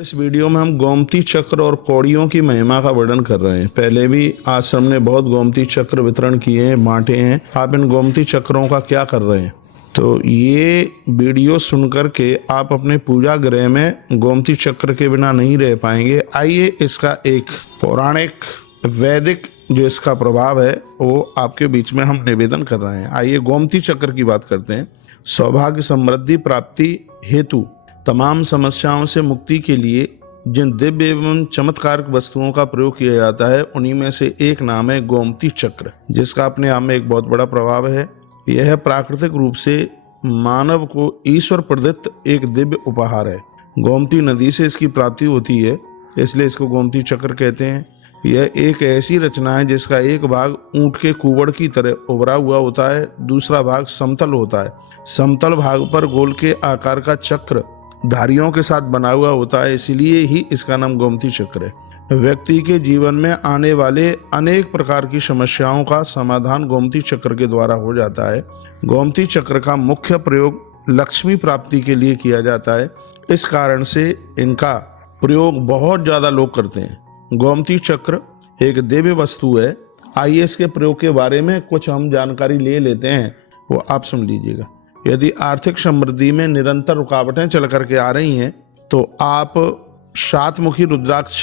इस वीडियो में हम गोमती चक्र और कौड़ियों की महिमा का वर्णन कर रहे हैं। पहले भी आश्रम ने बहुत गोमती चक्र वितरण किए हैं, बांटे हैं। आप इन गोमती चक्रों का क्या कर रहे हैं? तो ये वीडियो सुनकर के आप अपने पूजा गृह में गोमती चक्र के बिना नहीं रह पाएंगे। आइए इसका एक पौराणिक वैदिक जो इसका प्रभाव है वो आपके बीच में हम निवेदन कर रहे हैं। आइए गोमती चक्र की बात करते हैं। सौभाग्य समृद्धि प्राप्ति हेतु तमाम समस्याओं से मुक्ति के लिए जिन दिव्य एवं चमत्कारक वस्तुओं का प्रयोग किया जाता है उन्हीं में से एक नाम है गोमती चक्र, जिसका अपने आप में एक बहुत बड़ा प्रभाव है। यह प्राकृतिक रूप से मानव को ईश्वर प्रदत्त एक दिव्य उपहार है। गोमती नदी से इसकी प्राप्ति होती है, इसलिए इसको गोमती चक्र कहते हैं। यह एक ऐसी रचना है जिसका एक भाग ऊंट के कुवड़ की तरह उभरा हुआ होता है, दूसरा भाग समतल होता है। समतल भाग पर गोल के आकार का चक्र धारियों के साथ बना हुआ होता है, इसलिए ही इसका नाम गोमती चक्र है। व्यक्ति के जीवन में आने वाले अनेक प्रकार की समस्याओं का समाधान गोमती चक्र के द्वारा हो जाता है। गोमती चक्र का मुख्य प्रयोग लक्ष्मी प्राप्ति के लिए किया जाता है, इस कारण से इनका प्रयोग बहुत ज्यादा लोग करते हैं। गोमती चक्र एक दिव्य वस्तु है। आइए इसके प्रयोग के बारे में कुछ हम जानकारी ले लेते हैं, वो आप सुन लीजिएगा। यदि आर्थिक समृद्धि में निरंतर रुकावटें चल करके आ रही हैं तो आप सातमुखी रुद्राक्ष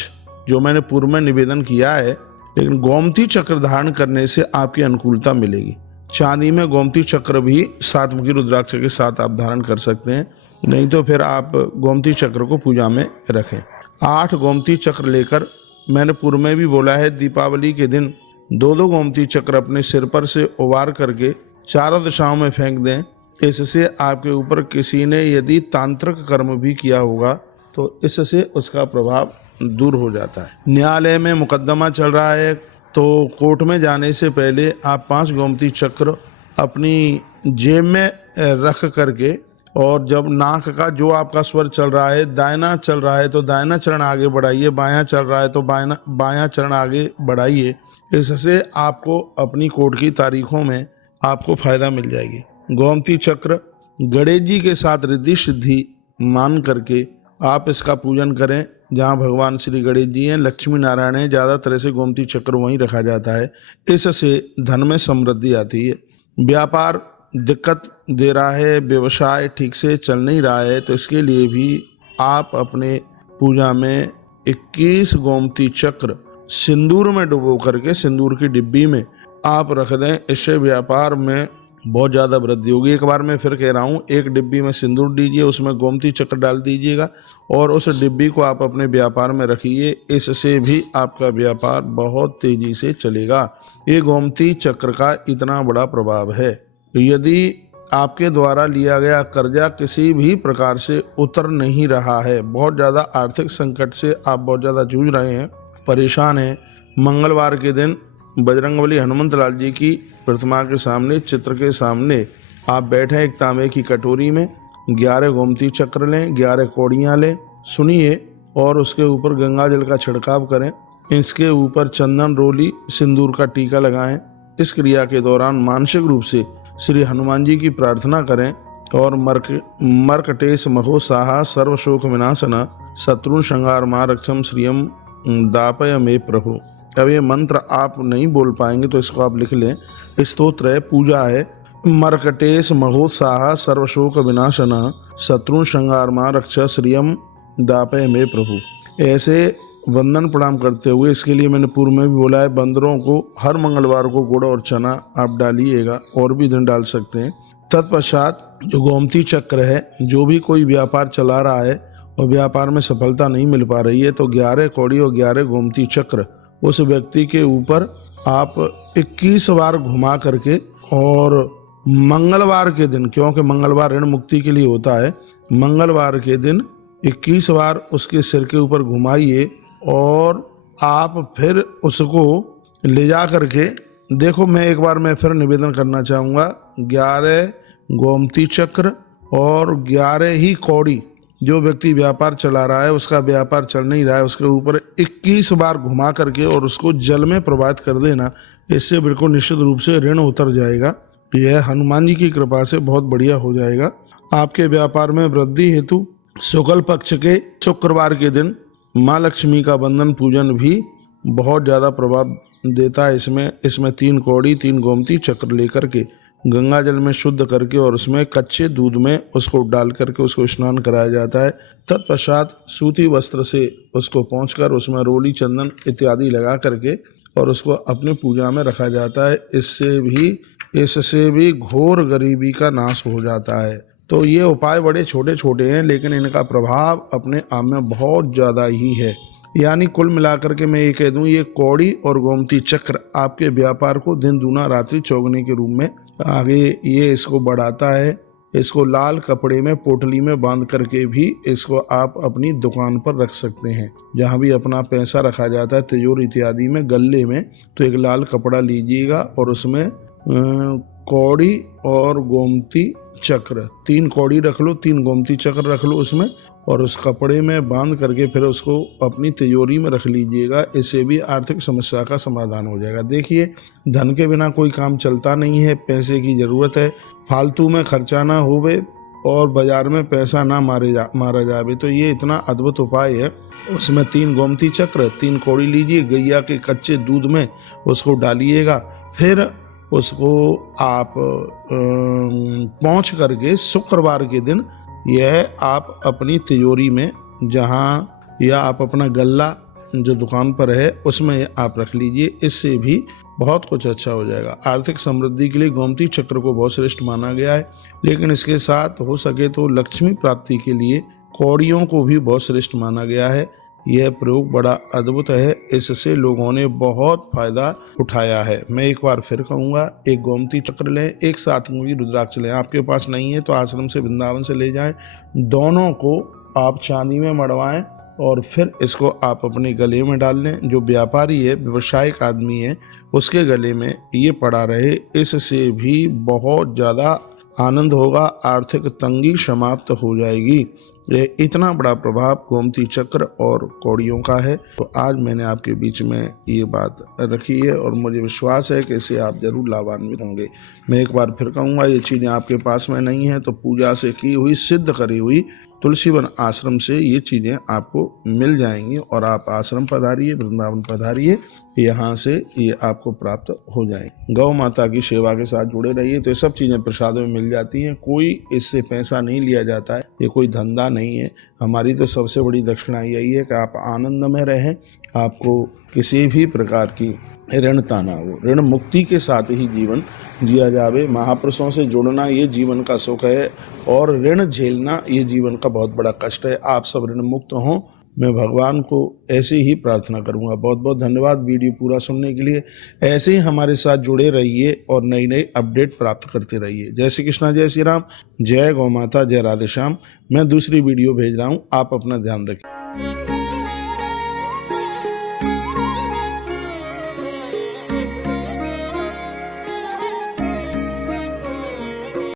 जो मैंने पूर्व में निवेदन किया है, लेकिन गोमती चक्र धारण करने से आपकी अनुकूलता मिलेगी। चांदी में गोमती चक्र भी सातमुखी रुद्राक्ष के साथ आप धारण कर सकते हैं, नहीं तो फिर आप गोमती चक्र को पूजा में रखें। 8 गोमती चक्र लेकर, मैंने पूर्व में भी बोला है, दीपावली के दिन 2-2 गोमती चक्र अपने सिर पर से उबार करके चारों दिशाओं में फेंक दें। इससे आपके ऊपर किसी ने यदि तांत्रिक कर्म भी किया होगा तो इससे उसका प्रभाव दूर हो जाता है। न्यायालय में मुकदमा चल रहा है तो कोर्ट में जाने से पहले आप 5 गोमती चक्र अपनी जेब में रख करके, और जब नाक का जो आपका स्वर चल रहा है, दाहिना चल रहा है तो दाहिना चरण आगे बढ़ाइए, बायां चल रहा है तो बायां चरण आगे बढ़ाइए। इससे आपको अपनी कोर्ट की तारीखों में आपको फायदा मिल जाएगी। गोमती चक्र गणेश जी के साथ रिद्धि सिद्धि मान करके आप इसका पूजन करें। जहाँ भगवान श्री गणेश जी हैं, लक्ष्मी नारायण हैं, ज़्यादा तरह से गोमती चक्र वहीं रखा जाता है। इससे धन में समृद्धि आती है। व्यापार दिक्कत दे रहा है, व्यवसाय ठीक से चल नहीं रहा है, तो इसके लिए भी आप अपने पूजा में 21 गोमती चक्र सिंदूर में डुबो करके सिंदूर की डिब्बी में आप रख दें। इससे व्यापार में बहुत ज़्यादा वृद्धि होगी। एक बार मैं फिर कह रहा हूँ, एक डिब्बी में सिंदूर दीजिए, उसमें गोमती चक्र डाल दीजिएगा और उस डिब्बी को आप अपने व्यापार में रखिए। इससे भी आपका व्यापार बहुत तेजी से चलेगा। ये गोमती चक्र का इतना बड़ा प्रभाव है। यदि आपके द्वारा लिया गया कर्जा किसी भी प्रकार से उतर नहीं रहा है, बहुत ज़्यादा आर्थिक संकट से आप बहुत ज़्यादा जूझ रहे हैं, परेशान हैं, मंगलवार के दिन बजरंगबली हनुमंत लाल जी की प्रतिमा के सामने, चित्र के सामने आप बैठे एक तांबे की कटोरी में 11 गोमती चक्र लें, 11 कौड़ियाँ लें, सुनिए, और उसके ऊपर गंगा जल का छिड़काव करें। इसके ऊपर चंदन, रोली, सिंदूर का टीका लगाएं। इस क्रिया के दौरान मानसिक रूप से श्री हनुमान जी की प्रार्थना करें और मर्कटेश महो साहा सर्व शोक विनाशना शत्रु संहार मा रक्षम श्रियम दापय मे प्रभु। अब ये मंत्र आप नहीं बोल पाएंगे तो इसको आप लिख लें। स्तोत्र है, पूजा है। मर्कटेश महोत्साह सर्वशोक विनाशना शत्रु संहार मा रक्ष श्रियम दापय मे प्रभु। ऐसे वंदन प्रणाम करते हुए, इसके लिए मैंने पूर्व में भी बोला है, बंदरों को हर मंगलवार को गुड़ और चना आप डालिएगा, और भी दिन डाल सकते हैं। तत्पश्चात जो गोमती चक्र है, जो भी कोई व्यापार चला रहा है और व्यापार में सफलता नहीं मिल पा रही है, तो 11 कौड़ी और 11 गोमती चक्र उस व्यक्ति के ऊपर आप 21 बार घुमा करके, और मंगलवार के दिन, क्योंकि मंगलवार ऋण मुक्ति के लिए होता है, मंगलवार के दिन 21 बार उसके सिर के ऊपर घुमाइए और आप फिर उसको ले जा करके देखो। मैं फिर निवेदन करना चाहूँगा, 11 गोमती चक्र और 11 ही कौड़ी, जो व्यक्ति व्यापार चला रहा है, उसका व्यापार चल नहीं रहा है, उसके ऊपर 21 बार घुमा करके और उसको जल में प्रवाहित कर देना। इससे बिल्कुल निश्चित रूप से ऋण उतर जाएगा। यह हनुमान जी की कृपा से बहुत बढ़िया हो जाएगा। आपके व्यापार में वृद्धि हेतु शुक्ल पक्ष के शुक्रवार के दिन माँ लक्ष्मी का बंधन पूजन भी बहुत ज़्यादा प्रभाव देता है। इसमें 3 कौड़ी 3 गोमती चक्र लेकर के गंगा जल में शुद्ध करके और उसमें कच्चे दूध में उसको डाल करके उसको स्नान कराया जाता है। तत्पश्चात सूती वस्त्र से उसको पोंछकर उसमें रोली चंदन इत्यादि लगा करके और उसको अपनी पूजा में रखा जाता है। इससे भी घोर गरीबी का नाश हो जाता है। तो ये उपाय बड़े छोटे छोटे हैं, लेकिन इनका प्रभाव अपने आप में बहुत ज़्यादा ही है। यानी कुल मिलाकर के मैं ये कह दूं, ये कौड़ी और गोमती चक्र आपके व्यापार को दिन दूना रात्रि चौगुने के रूप में आगे ये इसको बढ़ाता है। इसको लाल कपड़े में पोटली में बांध करके भी इसको आप अपनी दुकान पर रख सकते हैं। जहाँ भी अपना पैसा रखा जाता है तिजोरी इत्यादि में, गले में, तो एक लाल कपड़ा लीजिएगा और उसमें कौड़ी और गोमती चक्र 3 कौड़ी रख लो, 3 गोमती चक्र रख लो उसमें, और उस कपड़े में बांध करके फिर उसको अपनी तिजोरी में रख लीजिएगा। इससे भी आर्थिक समस्या का समाधान हो जाएगा। देखिए, धन के बिना कोई काम चलता नहीं है, पैसे की ज़रूरत है, फालतू में खर्चा ना होवे और बाजार में पैसा ना मारा जावे। तो ये इतना अद्भुत उपाय है। उसमें 3 गोमती चक्र 3 कौड़ी लीजिए, गैया के कच्चे दूध में उसको डालिएगा, फिर उसको आप पोंछ करके शुक्रवार के दिन यह आप अपनी तिजोरी में जहाँ या आप अपना गल्ला जो दुकान पर है उसमें आप रख लीजिए। इससे भी बहुत कुछ अच्छा हो जाएगा। आर्थिक समृद्धि के लिए गोमती चक्र को बहुत श्रेष्ठ माना गया है, लेकिन इसके साथ हो सके तो लक्ष्मी प्राप्ति के लिए कौड़ियों को भी बहुत श्रेष्ठ माना गया है। यह प्रयोग बड़ा अद्भुत है, इससे लोगों ने बहुत फायदा उठाया है। मैं एक बार फिर कहूँगा, एक गोमती चक्र लें, एक साथ में भी रुद्राक्ष लें। आपके पास नहीं है तो आश्रम से वृंदावन से ले जाएं। दोनों को आप चांदी में मढ़वाएं और फिर इसको आप अपने गले में डाल लें। जो व्यापारी है, व्यवसायिक आदमी है, उसके गले में ये पड़ा रहे। इससे भी बहुत ज़्यादा आनंद होगा, आर्थिक तंगी समाप्त हो जाएगी। ये इतना बड़ा प्रभाव गोमती चक्र और कौड़ियों का है। तो आज मैंने आपके बीच में ये बात रखी है और मुझे विश्वास है कि इससे आप जरूर लाभान्वित होंगे। मैं एक बार फिर कहूँगा, ये चीज़ें आपके पास में नहीं है तो पूजा से की हुई, सिद्ध करी हुई तुलसीवन आश्रम से ये चीज़ें आपको मिल जाएंगी और आप आश्रम पधारिए, वृंदावन पधारिए, यहाँ से ये आपको प्राप्त हो जाएंगी। गौ माता की सेवा के साथ जुड़े रहिए तो ये सब चीज़ें प्रसाद में मिल जाती हैं। कोई इससे पैसा नहीं लिया जाता है, ये कोई धंधा नहीं है। हमारी तो सबसे बड़ी दक्षिणा यही है कि आप आनंद में रहें, आपको किसी भी प्रकार की ऋणता ना हो, ऋण मुक्ति के साथ ही जीवन जिया जावे। महापुरुषों से जुड़ना ये जीवन का सुख है और ऋण झेलना ये जीवन का बहुत बड़ा कष्ट है। आप सब ऋण मुक्त हों, मैं भगवान को ऐसे ही प्रार्थना करूंगा। बहुत बहुत धन्यवाद वीडियो पूरा सुनने के लिए। ऐसे ही हमारे साथ जुड़े रहिए और नई नई अपडेट प्राप्त करते रहिए। जय श्री कृष्णा, जय श्री राम, जय गौ माता, जय राधे श्याम। मैं दूसरी वीडियो भेज रहा हूँ, आप अपना ध्यान रखिए।